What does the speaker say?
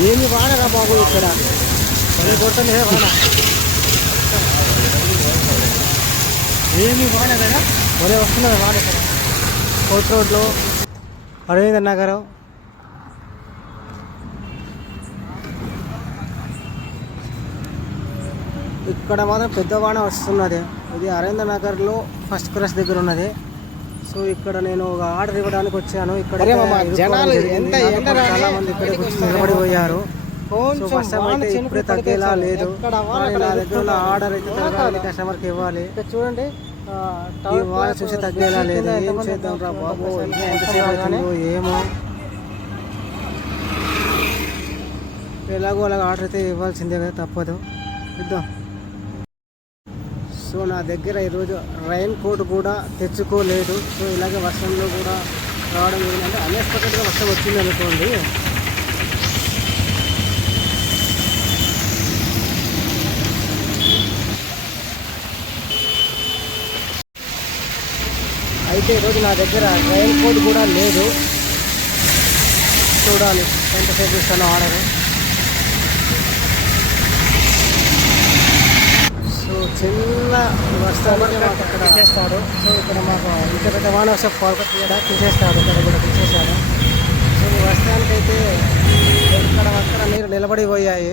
ఏమి వాడరా బాబు ఇక్కడ పని కొడుతుంది వాడ ఏమి వాడ కదా ఒరే వస్తున్నది వాడ ఇక్కడ కోట్ రోడ్లో అరవింద నగరం ఇక్కడ మాత్రం పెద్ద వాన వస్తున్నది. ఇది అరవింద నగర్లో ఫస్ట్ క్రాస్ దగ్గర ఉన్నది. సో ఇక్కడ నేను ఒక ఆర్డర్ ఇవ్వడానికి వచ్చాను. ఇక్కడ జనాలు చాలా మంది ఇక్కడికి వచ్చి నిలబడిపోయారు. ఇప్పుడే తగ్గేలా లేదు. నా దగ్గర ఉన్న ఆర్డర్ అయితే కస్టమర్కి ఇవ్వాలి. చూడండి ఈ వాన చూసి తగ్గేలా లేదు. ఏం చేద్దాం రా బాబు, ఎంతసేపు అవుతుందో ఏమో. ఎలాగో అలాగ ఆర్డర్ అయితే ఇవ్వాల్సిందే కదా, తప్పదు, ఇద్దాం. సో నా దగ్గర ఈరోజు రైన్ కోట్ కూడా తెచ్చుకోలేదు. సో ఇలాగే వర్షంలో కూడా రావడం ఏంటంటే అన్ఎక్స్పెక్టెడ్గా వర్షం వచ్చింది అనుకోండి. అయితే ఈరోజు నా దగ్గర రైన్ కోట్ కూడా లేదు. చూడాలి ఎంతసేపు ఇస్తాను ఆర్డర్. సో చిన్న వస్తానికి మాకు అక్కడ తీసేస్తాడు. సో ఇక్కడ మాకు ఇంత పెద్ద వాన వస్తే కూడా తీసేస్తాడు. ఇక్కడ కూడా తీసేస్తాడు. సో ఈ వస్తానికైతే ఇక్కడ అక్కడ నీరు నిలబడిపోయాయి.